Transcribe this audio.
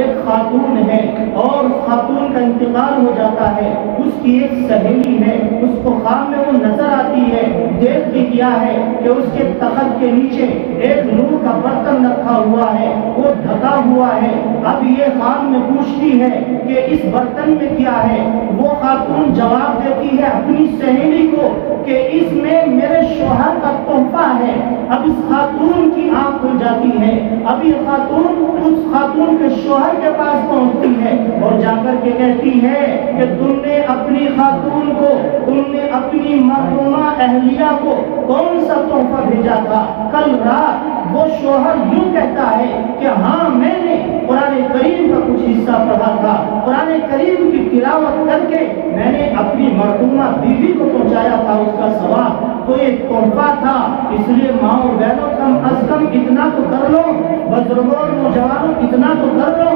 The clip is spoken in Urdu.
ایک خاتون ہے اور خاتون کا انتقال ہو جاتا ہے، اس کی ایک سہیلی ہے، اس کو خواب میں وہ نظر آتی ہے، دیکھتی کیا ہے کہ اس کے تخت کے نیچے ایک نور کا برتن رکھا ہوا ہے، وہ ڈھکا ہوا ہے۔ اب یہ خواب میں پوچھتی ہے کہ اس برتن میں کیا ہے؟ وہ خاتون جواب دیتی ہے اپنی سہیلی کو کہ اس میں میرے شوہر کا تحفہ ہے۔ اب اس خاتون کی آنکھ کھل جاتی ہے، اب یہ خاتون اس خاتون کے شوہر کے پاس پہنچتی ہے اور جا کر کے کہتی ہے کہ تم نے اپنی خاتون کو، تم نے اپنی مرحومہ اہلیہ کو کون سا تحفہ بھیجا تھا کل رات؟ وہ شوہر یوں کہتا ہے کہ ہاں میں نے قرآن کریم کا کچھ حصہ پڑھا تھا، قرآن کریم کی تلاوت کر کے میں نے اپنی مرحومہ بیوی کو پہنچایا تھا اس کا ثواب، تو یہ تحفہ تھا۔ اس لیے ماؤں بہنوں کم از کم اتنا تو کر لو، بزرگوں نوجوانوں اتنا تو کر لو